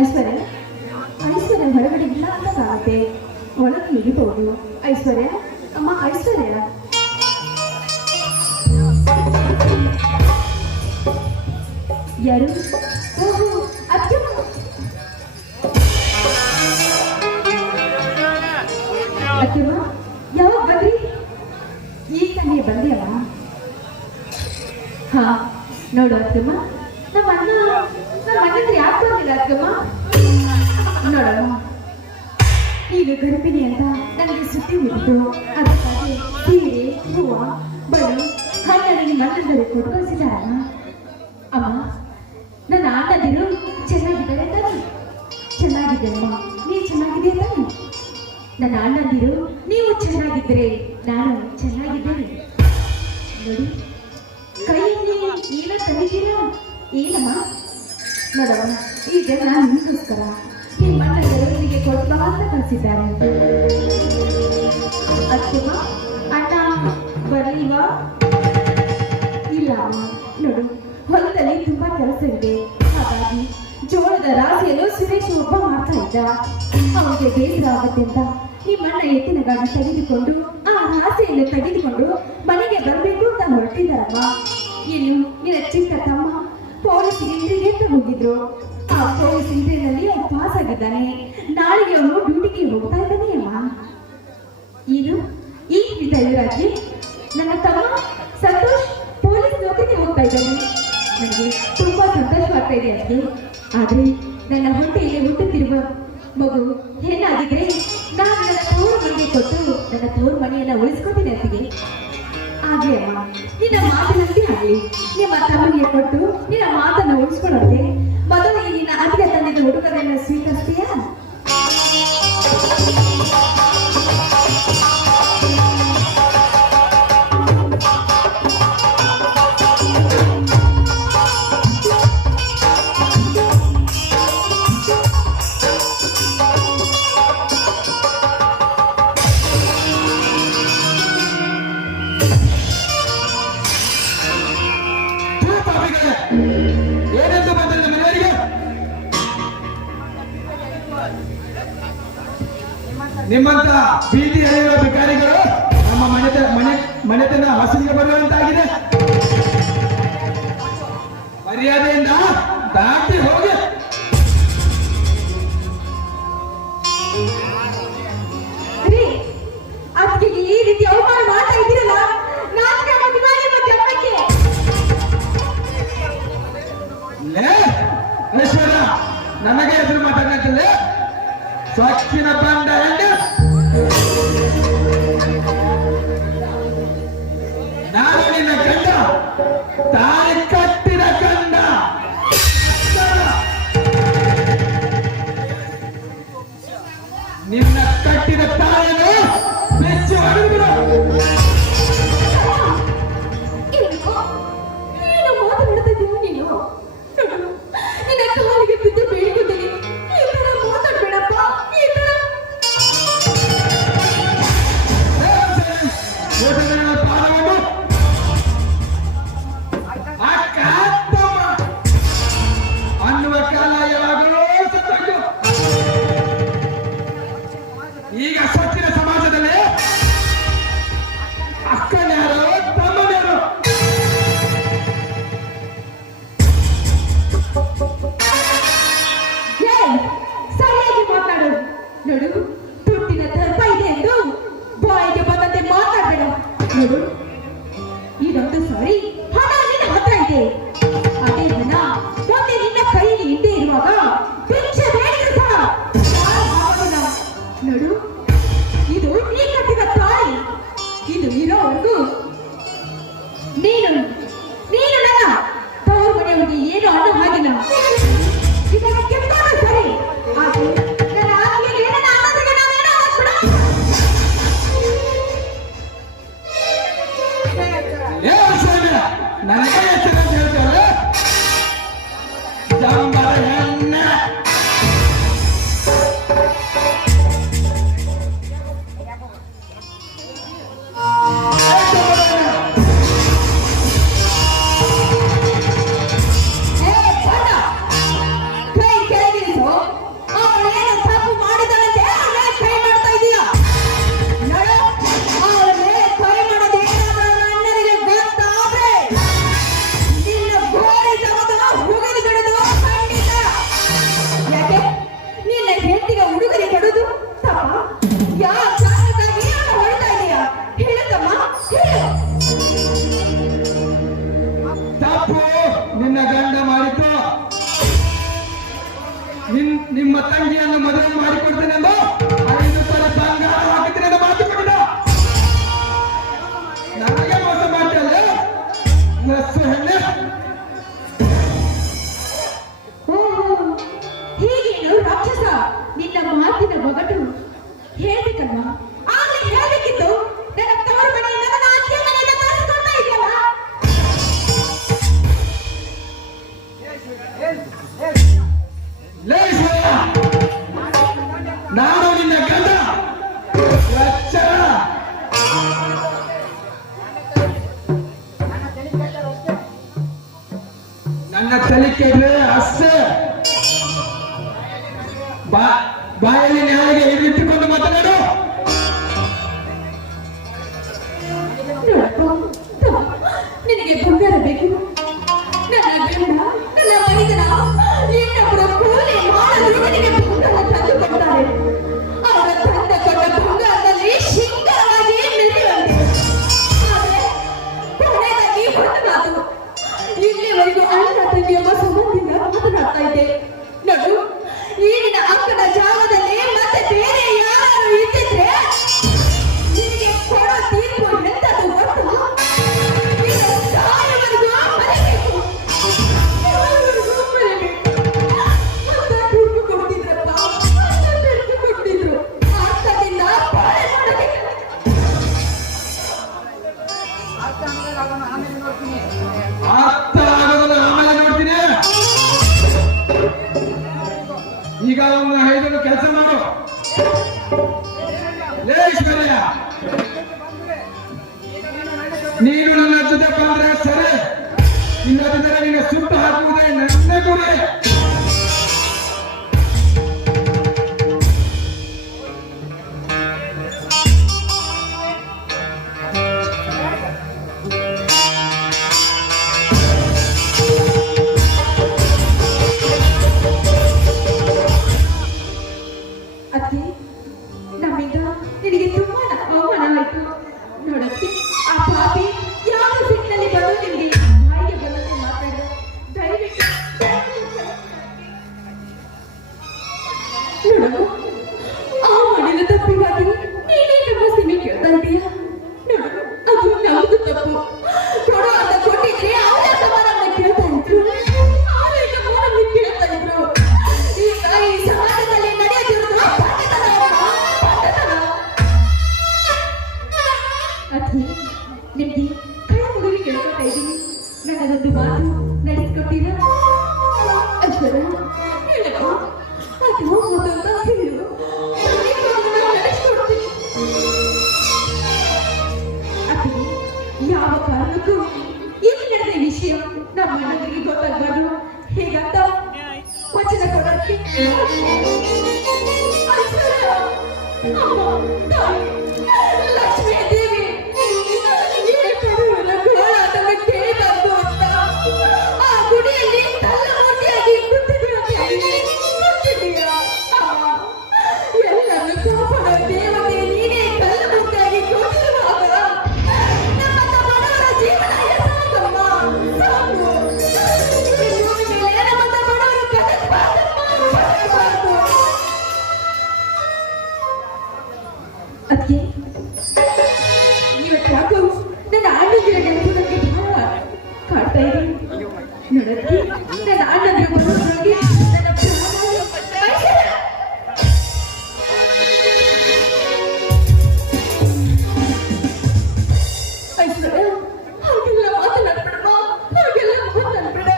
ಐಶ್ವರ್ಯ ಐಶ್ವರ್ಯ ಹೊರಗಡೆ ಇಲ್ಲ ಅಂತಾಗುತ್ತೆ, ಒಳಗೆ ಇಳಿಬಹುದು. ಐಶ್ವರ್ಯ, ಅಮ್ಮ ಐಶ್ವರ್ಯ. ಯಾರು? ಓಹೋ, ಅತ್ಯಮ್ಮ. ಅತ್ಯಮ್ಮ, ಯಾವಾಗ ಬಂದ್ರಿ? ಈಗ ನೀ ಬಂದಿಯಲ್ಲ? ಹಾ, ನೋಡು ಅತ್ಯಮ್ಮ, ನಮ್ಮ ಅಣ್ಣಂದ್ರೆ ಯಾಕೆ ಬಂದಿಲ್ಲ ಅತ್ಯಮ್ಮ? ನೋಡಮ್ಮ, ಈಗ ಗರ್ಭಿಣಿ ಅಂತ ನನಗೆ ಸುದ್ದಿ ಬಿಟ್ಟು ಅದಕ್ಕಾಗಿ ಸೀರೆ, ಹೂವು, ಬಳೆ, ಹಣ್ಣಲ್ಲಿ ಮಣ್ಣಲ್ಲಿ ಕೊಟ್ಟು ಕಳಿಸಿದಾರಮ್ಮ. ಅಮ್ಮ, ನನ್ನ ಅಣ್ಣದಿರು ಚೆನ್ನಾಗಿದ್ದಾರೆ ತಾನೆ? ಚೆನ್ನಾಗಿದೆ ಅಮ್ಮ, ನೀವು ಚೆನ್ನಾಗಿದೆಯಾ ತಾನೆ? ನನ್ನ ಅಣ್ಣದಿರು ನೀವು ಚೆನ್ನಾಗಿದ್ರೆ ನಾನು ಚೆನ್ನಾಗಿದ್ದೇನೆ. ನೋಡಿ, ಕೈಯಲ್ಲಿ ಏನೋ ತಂದಿದ್ದೀರಾ? ಏನಮ್ಮ? ನೋಡಮ್ಮ, ಈಗ ನಾನು ನಿಮಗೋಸ್ಕರ ನಿಮ್ಮ ಅಣ್ಣ ಎಲ್ಲರಿಗೆ ಕೊಡ್ಬಾ ಅಂತ ಕಳಿಸಿದ್ದಾರೆ. ಅತ್ತಮ್ಮ, ಅಣ್ಣ ಬರ್ಲಿವಾ? ಇಲ್ಲ ಅಮ್ಮ, ನೋಡು, ಹೊಲದಲ್ಲಿ ತುಂಬಾ ಕೆಲಸ ಇದೆ, ಹಾಗಾಗಿ ಜೋಳದ ರಾಶಿಯನ್ನು ಸುರೇಶ್ ಒಬ್ಬ ಮಾಡ್ತಾ ಇದ್ದ. ಅವನಿಗೆ ಬೇಸರ ಆಗುತ್ತೆ ಅಂತ ನಿಮ್ಮಣ್ಣ ಎತ್ತಿನ ಗಾಡಿ ತೆಗೆದುಕೊಂಡು ಆ ರಾಶಿಯನ್ನು ತೆಗೆದುಕೊಂಡು ಮನೆಗೆ ಬರಬೇಕು ಅಂತ ಹೊರಟಿದ್ದಾರಮ್ಮ. ಇನ್ನು ನಿನ್ನ ಚಿಕ್ಕ ತಮ್ಮ ಪೊಲೀಸ್ ಇಂಟ್ರಿಗೆ ಅಂತ ಹೋಗಿದ್ರು. ಆ ಪೊಲೀಸ್ ಇಂಟ್ರಿನಲ್ಲಿ ಅವನು ಪಾಸ್ ಆಗಿದ್ದಾನೆ. ನಾಳೆಗೆ ಅವನು ಡ್ಯೂಟಿಗೆ ಹೋಗ್ತಾ ಇದ್ದಾನೆ ಅಮ್ಮ. ಏನು ಈ ಇದರಾಗಿ ನನ್ನ ತಮ್ಮ ಸಂತೋಷ್ ಪೊಲೀಸ್ ನೌಕರಿಗೆ ಹೋಗ್ತಾ ಇದ್ದಾನೆ. ನನಗೆ ತುಂಬಾ ಸಂತೋಷವಾಗ್ತಾ ಇದೆ ಅಷ್ಟೇ. ಆದ್ರೆ ನನ್ನ ಹೊಟ್ಟೆಯಲ್ಲಿ ಹುಟ್ಟುತ್ತಿರುವ ಮಗು ಏನಾಗಿದ್ರೆ ನಾನು ನನ್ನ ತೋರು ಮನೆಗೆ ಕೊಟ್ಟು ನನ್ನ ತೋರು ಮನೆಯನ್ನ ಉಳಿಸ್ಕೊತೀನಿ ಅಂತಿಗೆ. ಹಾಗೆ ಅಮ್ಮ, ನಿನ್ನ ಮಾತಿನಂತೆ ಆಗಲಿ. ನಿಮ್ಮ ತಮ್ಮನಿಗೆ ಕೊಟ್ಟು ನಿನ್ನ ಮಾತನ್ನು ಉಳಿಸ್ಕೊಳ್ಳುತ್ತೆ. ಮೊದಲು ನಿನ್ನ ಅತ್ತಿಗೆ ತಂದಿದ್ದ ಹುಡುಗರನ್ನ ಸ್ವೀಕರಿಸ್ತೀಯಾ? ನಿಮ್ಮಂತ ಬೀದಿ ಎಳೆಯುವ ಭಿಕಾರಿಗಳು ನಮ್ಮ ಮನೆತನ ಹಸಿರಿಗೆ ಬರುವಂತಾಗಿದೆ. ಮರ್ಯಾದೆಯಿಂದ ದಾಟಿ ಹೋಗಿ. ಅದಕ್ಕೆ ಈ ರೀತಿ ಅವಮಾನ ಮಾಡ್ತಾ ಇದ್ದೀರಲ್ಲ, ಐಶ್ವರ್ಯ, ನನಗೆ ಎದುರು ಮಾತಾಡ್ತಿಲ್ಲ. ಸ್ವಚ್ಛಿನ ಬಂಡ ನಾನು ನಿನ್ನ ಗಂಡ, ತಾಯಿ ಕಟ್ಟಿದ ಗಂಡ. ನಿನ್ನ ಕಟ್ಟಿದ ತಾಯಿಯನ್ನು ಬೆಚ್ಚಿ ಹೊಡೆದು ಈಗ ಸ್ವಚ್ಛಿನ ಸಮಾಜದಲ್ಲಿ ಅಕ್ಕನ್ಯಾರು ತಮ್ಮನ್ಯಾರು ಸರಿಯಾಗಿ ಮಾತಾಡು. ನೋಡು, ದುಡ್ಡಿನ ದರ್ಪ ಇದೆ ಎಂದು ಬಾಯಿಗೆ ಬಂದಂತೆ ಮಾತಾಡಬೇಡ. ನೋಡು, ಇದೊಂದು ಸಾರಿ ಹಣ ನಿನ್ನ ಹತ್ರ ಇದೆ. ಅದೇ ಹಣ ಮೊನ್ನೆ ನಿನ್ನ ಕೈಯಲ್ಲಿ ಇದ್ದೇ ಇರುವಾಗ ಭಿಕ್ಷೆ ಬೇಡಿದ್ರು ಸಹ ನೋಡು, ಇದು ನೀ ಕಟ್ಟಿದ ತಾಯಿ. ಇದು ಇರೋವರೆಗೂ ನೀನು ನನ್ನ ತವರು ಮನೆಯವರಿಗೆ ಏನು ಅನ್ನೋ ಹಾಗಿಲ್ಲ. ಇದನ್ನ ಕೆಂಪಾದ ಸರಿ, ಆದ್ರೆ ನನ್ನ ಆತ್ಮೀಯ ನನ್ನ ಆನಂದಕ್ಕೆ ನಾನೇನೋ ಆಗ್ಬಿಡ. ನನಗೆ ಹೆಸರು ಹೇಳ್ತಾರೆ ಕೈ ಕೆಳಗಿರಿಸು. ಮೋಸ ಮಾಡ್ತಲ್ಲ ನಸು ಹೆಣ್ಣೆ. ಹೀಗೇನು ರಾಕ್ಷಸ ನಿನ್ನ ಮಾತಿನ ಒಗಟು ಹೇಳ್ಬೇಕಲ್ವಾ? ಆಗ್ಲೇ ಹೇಳ್ಬೇಕಿತ್ತು. ನನ್ನ ತವರ ಮನೆಯಿಂದ ನನ್ನ ಅತ್ತೆ ಮನೆಯಿಂದ ಕರೆಸ್ಕೊಳ್ತಾ ಇದೆಯಲ್ಲ. ಲೇ ಈಶ್ವರ, ನಾನು ನಿನ್ನ ಗಂಡ ಲಚ್ಚ. ನನ್ನ ತಲೆ ಕೆಡ್ರೆ ಅಷ್ಟೇ. ಬಾಯಲ್ಲಿ ನ್ಯಾಯಿಗೆ ಹಿಡಿದಿಟ್ಟುಕೊಂಡು ಮಾತನಾಡು. ನಿನಗೆ ಬಂಗಾರ ಬೇಕು? ನನ್ನ ಗಂಡ ನನ್ನ ಮೈದನ ಇನ್ನೊಬ್ಬರ ಕೂಲಿ ಮಾಡಲು ನಿನಗೆ ಬಂಗಾರ ತಂದು ಕೊಡ್ತಾರೆ. ಅವರ ತಂದ ಕೊಟ್ಟ ಬಂಗಾರದಲ್ಲಿ ಶೃಂಗಾರವಾಗಿ ಮೆರೆಯುವಂತೆ. ಆದರೆ ಕೊನೆಯದಾಗಿ ಒಂದು ಮಾತು, ಇಲ್ಲಿವರೆಗೂ ಅಣ್ಣ ತಂಗಿಯೊಬ್ಬ ಸಂಬಂಧದಿಂದ ಮಾತನಾಡ್ತಾ ಇದ್ದೆ. ನೋಡು, ಈಗಿನ ಅಕ್ಕನ ಜಾಗದಲ್ಲಿ ಮತ್ತೆ ಬೇರೆ ಯಾರು ಇದ್ದಿದ್ರೆ ನಿನಗೆ ಕೊಡೋ ತೀರ್ಪು ಎಂತದ್ದು ಗೊತ್ತು? ನೀನು ಸಾಯುವವರೆಗೂ ಮರೆಯಬೇಕು. ಸಾಯುವವರೆಗೂ ಮರೆಯಬೇಕು. ಅಂತ ತೀರ್ಪು ಕೊಡ್ತಿದ್ರಪ್ಪ, ಅಂತ ತೀರ್ಪು ಕೊಡ್ತಿದ್ರು. ಅರ್ಥದಿಂದ ಪಾಳೆ ಮಾಡಬೇಕು. ಅರ್ಥ ಆಗೋದನ್ನ ಆಮೇಲೆ ನೋಡ್ತೀನಿ. ಈಗ ಅವನ್ನ ಹೇಳಿದ ಕೆಲಸ ಮಾಡು. ಲೇ ಈಶ್ವರ್ಯ, ನೀನು ನನ್ನ ಜೊತೆ ಬಂದ್ರೆ ಸರಿ, ಇಲ್ಲದಿದ್ದರೆ ನಿನ್ನ ಸುಟ್ಟು ಹಾಕುವುದೇ ನನ್ನ ಗುರಿ. ಅತ್ತೆ, ನಮ್ಮಿಂದ ನಿನಗೆ ತುಂಬಾ ಅವಮಾನ ಆಯ್ತು. ನೋಡತ್ತೆ, ಆ ಪಾಪಿ ಯಾವ ಸಿಟ್ಟಿನಲ್ಲಿ ಬಂದು ನಿನಗೆ ಬಾಯಿಗೆ ಬಂದಂತೆ ಮಾತಾಡಿದ. ದಯವಿಟ್ಟು ನೋಡು, ಆ ಮಾಡಿದ ತಪ್ಪಿಗಾಗಿ ನೀನೇ ನಮ್ಮ ಸಿಮಿ ಕೇಳ್ತಾ ಇದೀಯ. ನೋಡು, ಅದು ನಮ್ಮದು ತಪ್ಪು. ಕೊಡು ಅಂತ ಕೊಟ್ಟಿದ್ರೆ ಅವಳ ಸಮಾನವನ್ನ ಕೇಳ್ತಾ ಇದ್ರು, ಆಮೇಲೆ ನಮ್ಮನ್ನ ಕೇಳ್ತಾ ಇದ್ರು. ಈಗ ಈ ಸಮಾಜದಲ್ಲಿ ನಡೆಯುತ್ತಿರುವುದು ಅತಿ ನಿಮ್ಗೆ ಕೈ ಮುಗಿದು ಕೇಳ್ಕೊತಾ ಇದ್ದೀನಿ. ನನ್ನದೊಂದು ಮಾತು ನಡೆಸ್ಕೊಟ್ಟಿಲ್ಲ. ಅಶ್ವರ ಹೇಳು, ಅದು ಮೊದಲ ಹೇಳು, ನಡೆಸ್ಕೊಡ್ತೀನಿ. ಅತಿ ಯಾವ ಕಾರಣಕ್ಕೂ ಇಲ್ಲಿ ನಡೆದ ವಿಷಯ ನಮ್ಮ ಮನೆಗೆ ಗೊತ್ತಾಗಬಾರ್ದು. ಹೇಗಂತ ವಚನ ಕೊಡೋಕ್ಕೆ ಅಮ್ಮ, ತಾಯಿ, ಲಕ್ಷ್ಮೀ ದೇವಿ ಗೋಳಾಟವ ಕೇಳಬಾರ್ದು ಅಂತ ಆ ಗುಡಿಯಲ್ಲಿ ತಲ್ಲಮೂರ್ತಿಯಾಗಿ ಕೂತಿದೀಯಾ? ಎಲ್ಲರೂ ಕಾಪಾಡೋ ದೇವತೆ ನೀನೇ ತಲ್ಲಮೂರ್ತಿಯಾಗಿ ಕೂತಿರುವಾಗ ನಮ್ಮಂತ ಬಡವರ ಜೀವನ ಸಾಕಮ್ಮ, ಸಾಕು. ಇನ್ನು ಮೇಲೆ ನಮ್ಮಂತ ಬಡವರು ಬದುಕಬಾರ್ದು. ಅದಕ್ಕೆ ಇವತ್ತು ಯಾಕೋ ನನ್ನ ಅಣ್ಣಂದಿರ ನೆನಪು ನನಗೆ ಬಹಳ ಕಾಡ್ತಾ ಇದೆ. ನೋಡೋದಕ್ಕೆ ನನ್ನ ಅಣ್ಣಂದಿರ ಬರೋದ್ರೊಳಗೆ ನನ್ನ ಐಶ್ವರ್ಯ, ಹಾಗೆಲ್ಲ ಮಾತನಾಡ್ಬೇಡಮ್ಮ, ಹಾಗೆಲ್ಲ ಮಾತನಾಡ್ಬೇಡ.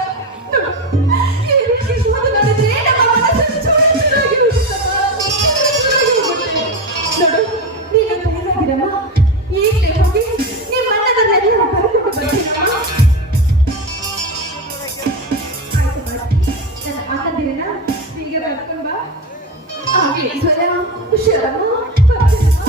ಈ ರೀತಿ ಮಾತನಾಡಿದ್ರೆ ನಮ್ಮ ಮನಸ್ಸು ಚೂರಾಗಿರುತ್ತಮ್ಮ. ನೋಡು, ನೀನು ತಯಾರಾಗಿರಮ್ಮ. ಈಗಲೇ ಹೋಗಿ ನಿಮ್ಮ ಅಣ್ಣದನ್ನೆಲ್ಲ ಬರ್ಕೊಂಡು ಬರ್ತೀನಮ್ಮ. ಆಯ್ತು ಮಾಡಿ, ನನ್ನ ಅಣ್ಣಂದಿರನ್ನ ಹೀಗೆ ಕರ್ಕೊಂಡು ಬಾ. ಹಾಗೆ ಈಶ್ವರ, ಹುಷಾರಮ್ಮ, ಬರ್ತೀನಮ್ಮ.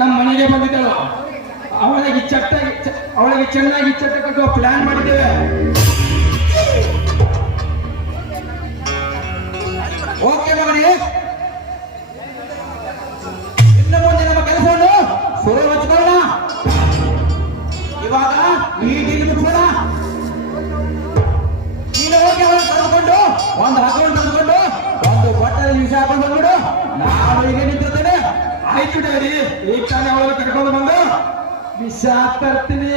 ನಮ್ಮ ಮನೆಗೆ ಬಂದಿದ್ದಳು. ಅವಳಿಗೆ ಚೆನ್ನಾಗಿ ಚಟ್ಟ ಕಟ್ಟುವ ಪ್ಲಾನ್ ಮಾಡಿದ್ದೇವೆ. ಓಕೆ ಮಗನೇ, ಇನ್ನು ಮುಂದೆ ನಮ್ಮ ಕೆಲಸವನ್ನು ಸುರ ಹಚ್ಕೊಳ್ಳೋಣ. ಇವಾಗ ಮೀಟಿಂಗ್ ಮುಗಿಸೋಣ. ನೀನು ಹೋಗಿ ಅವರನ್ನು ಕರೆದುಕೊಂಡು ಒಂದು ಹಗ್ಗವನ್ನು ತಂದುಕೊಂಡು ಒಂದು ಬಟ್ಟೆ ವಿಷ ಹಾಕೊಂಡು ಬಂದ್ಬಿಡು. ನಾನು ಈಗ ನಿಂತಿರ್ತೇನೆ. ಆಯ್ತು ಡೈರಿ, ಈಗ ತಾನೇ ಅವಳನ್ನು ಕರ್ಕೊಂಡು ಬಂದು ವಿಷ ತರ್ತೀನಿ.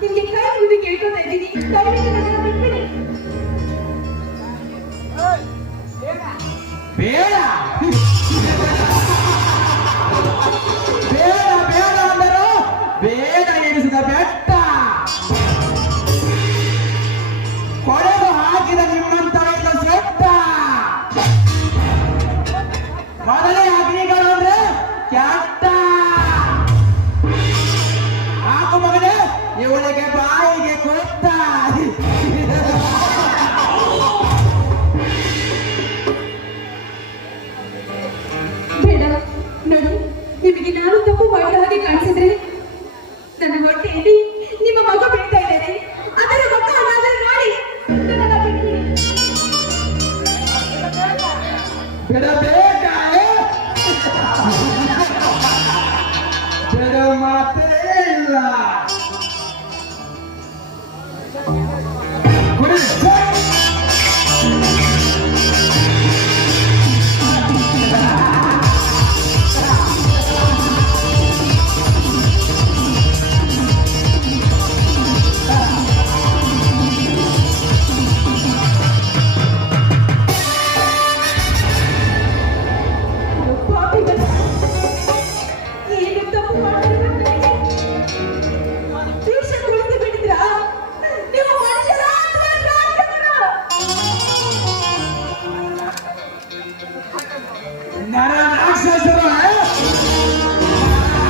ನಿಮ್ಗೆ ಕೈ ಮುಗಿದು ಕೇಳ್ಕೊತಾ ಇದ್ದೀನಿ, ಕೈ ಬಿಟ್ಟು ಬಿಟ್ಬಿಡಿ. ಬೇಡ ಬೇಡ ಬೇಡ ಅಂದರು. ಬೇಡ ಎನಿಸಿದ ಬೆಟ್ಟ ಕೊಳೆದು ಹಾಕಿದ ನಿಮ್ಮಂತ ಸೆಟ್ಟ. ಮೊದಲೇ ಅಗ್ನಿಗಳು ಅಂದ್ರೆ ಕೆಟ್ಟ. ಹಾಕು ಮಗನೇ, ಇವಳಿಗೆ ಬಾಯಿಗೆ ಕೊಟ್ಟ. ಬೇಡ ನೋಡಿ, ನಿಮಗೆ ನಾನು ತಪ್ಪು ಮಾಡಿದ ಹಾಗೆ ಕಾಣಿಸಿದ್ರೆ ನನ್ನ ಹೊಟ್ಟೆಯಲ್ಲಿ ನಿಮ್ಮ ಮಗ ಬೆಳೀತಾ ಇದ್ದಾರೆ. ಅದರ ಮಕ್ಕಳನ್ನಾದರೂ ನೋಡಿ ನನ್ನನ್ನ ಬಿಟ್ಬಿಡಿ. ಬಿಡಬೇಕಾ? ಬಿಡ ಮಾತೇ ಇಲ್ಲ. ಕುಡಿ. ಪಾಪಿಗಳು, ಏನು ತಪ್ಪು ಮಾಡಿದ್ರು ನನಗೆ? ವಿಷ ಕುಡಿದು ಬಿಟ್ಟಿದ್ರಾ? ನೀವು ಮನುಷ್ಯರಾ ಅಥವಾ ರಾಕ್ಷಸರಾ? ನರ ರಾಕ್ಷಸರು,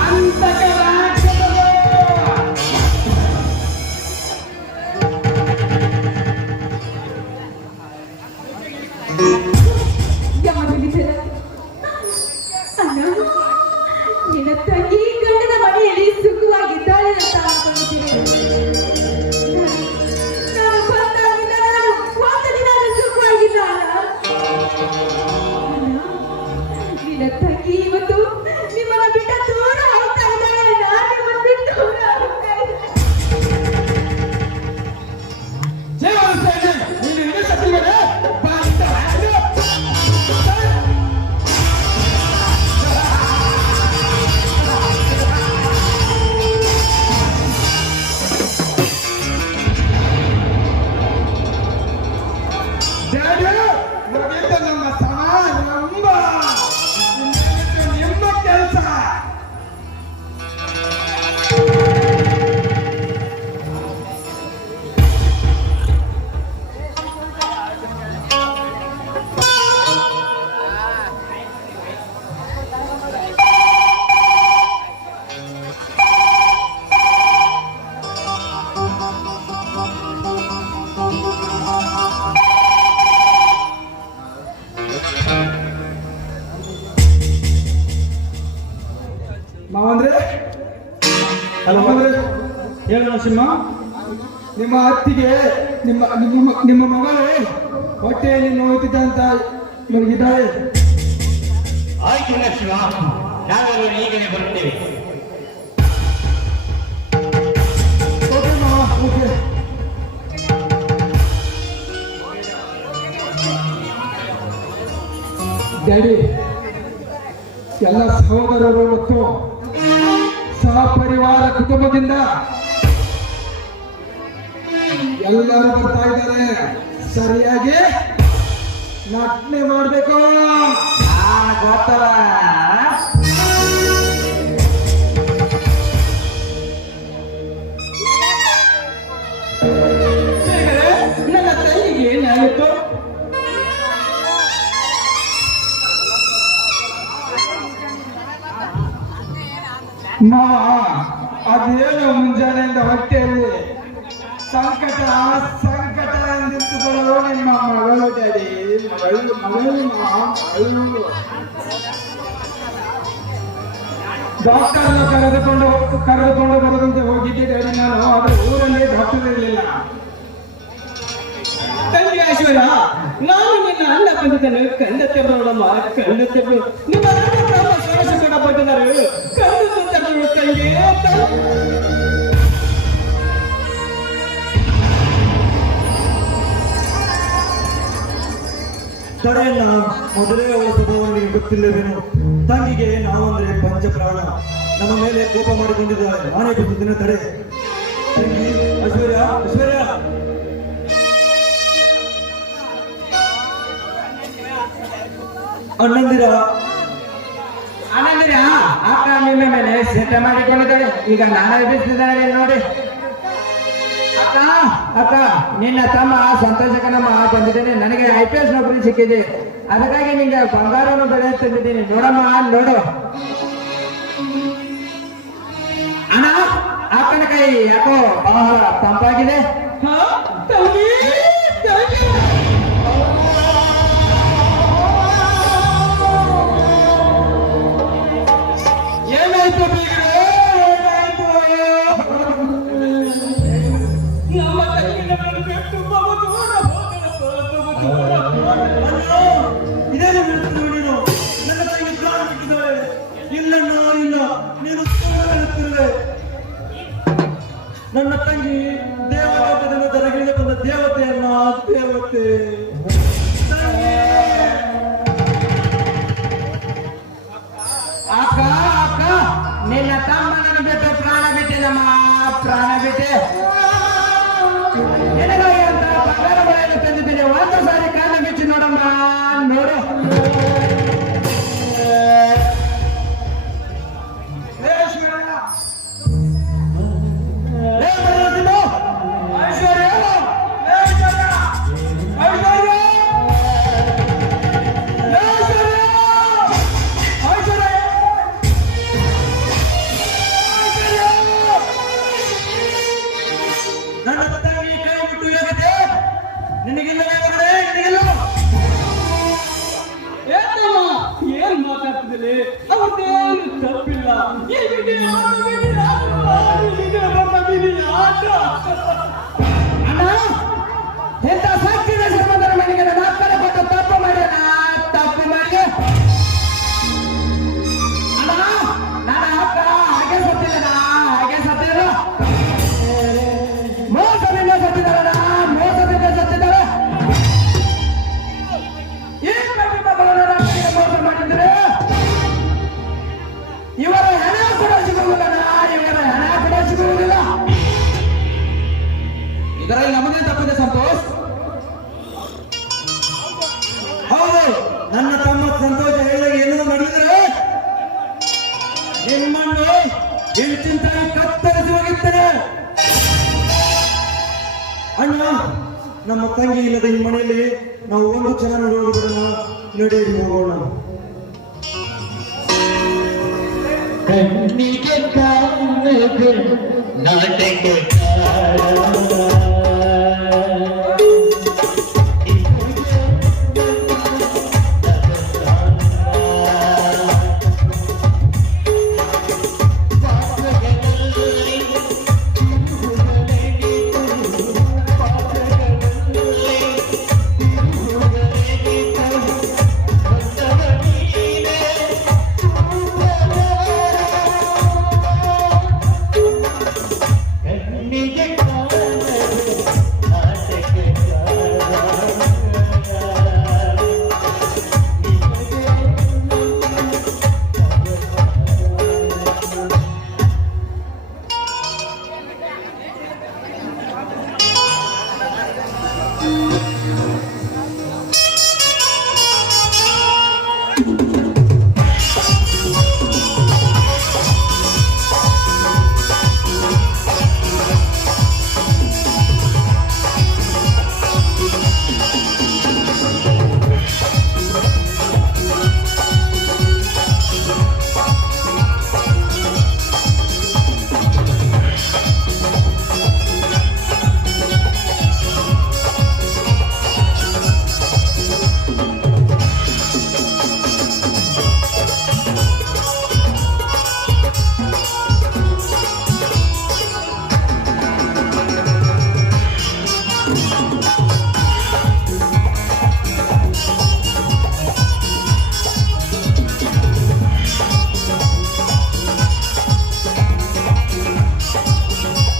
ಅಂತಕ ರಾಕ್ಷಸರು. ಯಾರಿದ್ದೀರ? ಅಣ್ಣ, ನಿನ್ನ ತಂಗಿ ಗಂಡನ ಮನೆಯಲ್ಲಿ ಸುಖವಾಗಿದ್ದಾಳೆ ಅಂತ ಅನ್ಕೊಂಡಿದ್ದೇನೆ. ನಾನು ಬಂದಾಗಿಂದ ನಾನು ಒಂದು ದಿನ ಸುಖವಾಗಿಲ್ಲ ಅಣ್ಣ. ನಿನ್ನ ತಂಗಿ ಇವತ್ತು ನಿಮ್ಮನ್ನ ಬಿಟ್ಟ ದೂರ ಹೋಗ್ತಾ ಇದ್ದಾಳೆ. ನಾನು ನಿಮ್ಮನ್ನ ಬಿಟ್ಟು ದೂರ ಹೋಗ್ತಾ ಇದ್ದೇನೆ. ನೀನು ಇನ್ನೂ ಸತ್ತಿಲ್ವೇ? ಬಾ ಅಂತ ಹಾಡು. ಡ್ಯಾಡಿ, ಮುಗಿತು ನಮ್ಮ ಸಮಾರಂಭ. ಇನ್ನೇನಿತ್ತು ನಿಮ್ಮ ಕೆಲಸ. ಮಾವಂದ್ರೆ, ಮಾವಂದ್ರೆ, ಹೇಳು ನರಸಿಂಹ. ನಿಮ್ಮ ಅತ್ತಿಗೆ ನಿಮ್ಮ ನಿಮ್ಮ ನಿಮ್ಮ ಮಗಳು ಹೊಟ್ಟೆಯಲ್ಲಿ ನೋಯುತ್ತಿದ್ದ ಅಂತ ನನಗಿದ್ದಾಳೆ. ಆಯ್ತು ನರಸಿಂಹ, ನಾವೆಲ್ಲರೂ ಈಗಲೇ ಬರುತ್ತೇವೆ. ಓಕೆ ಮಾವ, ಓಕೆ. ಡ್ಯಾಡಿ, ಎಲ್ಲ ಸಹೋದರರು ಮತ್ತು ಸಹಪರಿವಾರ ಕುಟುಂಬದಿಂದ ಎಲ್ಲರೂ ಬರ್ತಾ ಇದ್ದಾರೆ. ಸರಿಯಾಗಿ ನಟನೆ ಮಾಡ್ಬೇಕು. ಗೊತ್ತಲ್ಲ. ಏನಾಗಿತ್ತು? ಮಾವ, ಅದೇನು ಮುಂಜಾನೆಯಿಂದ ಹೊಟ್ಟೆಯಲ್ಲಿ ಸಂಕಟ ಸಂಕಟ ಅಂದಿರ್ತದೋ ನಿಮ್ಮ ಮಗಳು ಡ್ಯಾಡಿ, ಮಗಳು ಡಾಕ್ಟರ್ ಕರೆದುಕೊಂಡು ಬರೋದಂತೆ ಹೋಗಿದ್ದೆ ಡ್ಯಾಡಿ ನಾನು. ಆದ್ರೆ ಊರಲ್ಲಿ ಡಾಕ್ಟರ್ ಇರಲಿಲ್ಲ. ತಂಗಿ ಐಶ್ವರ್ಯ, ನಾನು ನಿನ್ನ ಅಣ್ಣ ಬಂದಿದ್ದನು ಕಣ್ಣು ತೆರಳಮ್ಮ, ಕಣ್ಣು ತೆರಳು. ನಿಮ್ಮ ನಮ್ಮ ಸಮಸ್ಯೆ ಕೂಡ ಬಂದಿದ್ದಾರೆ, ಕಣ್ಣು ತೆರಳು ತಂಗಿ. ತಡೆಯನ್ನ ಮೊದಲೇ ಅವಳ ಸ್ವಭಾವವನ್ನು ಗೊತ್ತಿಲ್ಲವೇನು? ತಂಗಿಗೆ ನಾವಂದ್ರೆ ಪಂಚಪ್ರಾಣ. ನಮ್ಮ ಮೇಲೆ ಕೋಪ ಮಾಡಿಕೊಂಡಿದ್ದಾರೆ. ನಾನೇ ಗೊತ್ತಿದ್ದೇನೆ. ತಡೆ ತಂಗಿ. ಐಶ್ವರ್ಯ, ಐಶ್ವರ್ಯ, ಅಣ್ಣಂದಿರ ಆನಂದಿರ ಅಕ್ಕ ನಿಮ್ಮ ಮೇಲೆ ಸೆಟ ಮಾಡಿಕೊಂಡಿದ್ದಾಳೆ. ಈಗ ನಾನು ಎದುರಿಸಿದ್ದಾಳೆ ನೋಡಿ. ಅಕ್ಕ ಅಕ್ಕ, ನಿನ್ನ ತಮ್ಮ ಸಂತೋಷಕನಮ್ಮ ಬಂದಿದ್ದೇನೆ. ನನಗೆ IPS ನೌಕರಿ ಸಿಕ್ಕಿದೆ. ಅದಕ್ಕಾಗಿ ನಿಂಗೆ ಬಂಗಾರವನ್ನು ಬೆಳೆ ತಂದಿದ್ದೀನಿ. ನೋಡಮ್ಮ, ನೋಡು ಅಣ್ಣ. ಅಕ್ಕನ ಕೈ ಯಾಕೋ ಬಹಳ ತಂಪಾಗಿದೆ. ತಂಗಿ, ತಂಗಿ. ಏನಾಯ್ತು ಬೀಗ್ರೆ? ಏನಾಯ್ತು? ನಮ್ಮ ತಂಗಿ ನಮ್ಮನ್ನು ಬಿಟ್ಟು ಬಹು ದೂರ ಅಣ್ಣ, ಇದೇನು ಹೇಳುತ್ತಿರುವ ನೀನು? ನನ್ನ ತಂಗಿ ಪ್ರಾಣ ಬಿಟ್ಟಿದ್ದಾಳೆ. ಇಲ್ಲಣ್ಣ, ಇಲ್ಲ, ನೀನು ಸುಳ್ಳು ಹೇಳುತ್ತಿರುವೆ. ನನ್ನ ತಂಗಿ ದೇವಲೋಕದಿಂದ ಹೊರಗಿಳಿದು ಬಂದ ದೇವತೆಯನ್ನ, ದೇವತೆ ತಂಗಿ. ಅಕ್ಕ ಅಕ್ಕ, ನಿನ್ನ ತಮ್ಮನನ್ನು ಬಿಟ್ಟು ಪ್ರಾಣ ಬಿಟ್ಟಿನಮ್ಮ, ಪ್ರಾಣ ಬಿಟ್ಟೆ. ನಿನಗಾಗಿ ಅಂತ ಬಂಗಾರ ಬಳೆಯನ್ನು ತಂದಿದ್ದೀನಿ. ಒಂದು ಸಾರಿ ಕಾಲ ಬಿಚ್ಚಿ ನೋಡಮ್ಮ, ನೋಡು. ನನ್ನ ತಂಗಿ ಕೈ ಬಿಟ್ಟು ಹೋಗಿದೆ. ನಿನಗಿಲ್ಲವೇ ಮಗನೇ? ನಿನಗಿಲ್ಲ? ಏನಮ್ಮ, ಏನ್ ಮಾತಾಡ್ತಿದ್ದೀರಿ? ಅವ್ರದ್ದೇನು ತಪ್ಪಿಲ್ಲ. ಈ ವಿಧಿ ಆಟ, ವಿಧಿ ಆಟ, ವಿಧಿ ಬಂದ ವಿಧಿ ಆಟ. ಅಣ್ಣ, ಎಂತ ಸಾಕ್ಷಿದ ಸಂಬಂಧರ ಮನೆಗೆ ನನ್ನ ಅಕ್ಕನ ಕೊಟ್ಟು ತಪ್ಪು ಮಾಡ್ಯಾನ, ತಪ್ಪು ಮಾಡಿ. ಅಣ್ಣ, ನನ್ನ ಅಕ್ಕ ಹಾಗೆ ಸತ್ತಿಲ್ಲ, ಹಾಗೆ ಸತ್ತಿಲ್ಲ. ಮೋಸದಿಂದ ಸತ್ತಿದ್ದಾಳ, ಮೋಸದಿಂದ ಸತ್ತಿದ್ದಾಳೆ. ಈ ಕಣ್ಣಿ ಮಗಳನ್ನು ನನ್ನ ಅಕ್ಕನಿಗೆ ಮೋಸ ಮಾಡಿದ್ರೆ ಇವರ ಹಣ ಕೂಡ ಸಿಗುವುದಿಲ್ಲ, ಇವರ ಹಣ ಕೂಡ ಸಿಗುವುದಿಲ್ಲ. ಇದರಲ್ಲಿ ನಮ್ಮದೇ ತಪ್ಪಿದೆ ಸಂತೋಷ್. ಹೌದು, ನನ್ನ ತಮ್ಮ ಸಂತೋಷ ಹೇಳಿದಾಗ ಏನೋ ಮಾಡಿದ್ರೆ ನಿಮ್ಮನ್ನು ಇಂಚಿಂತಾಗಿ ಕತ್ತರಿಸಿ ಹೋಗಿದ್ದೇನೆ. ಅಣ್ಣ, ನಮ್ಮ ತಂಗಿ ಇಲ್ಲದ ಈ ಮನೆಯಲ್ಲಿ ನಾವು ಒಂದು ಕ್ಷಣ ನೋಡುವುದನ್ನ ನಡೆಯಲು ಹೋಗೋಣ. ಕಣ್ಣಿಗೆ ಕಾಣದು ನಾಟಕ ಕಣ್ಣಿಗೆ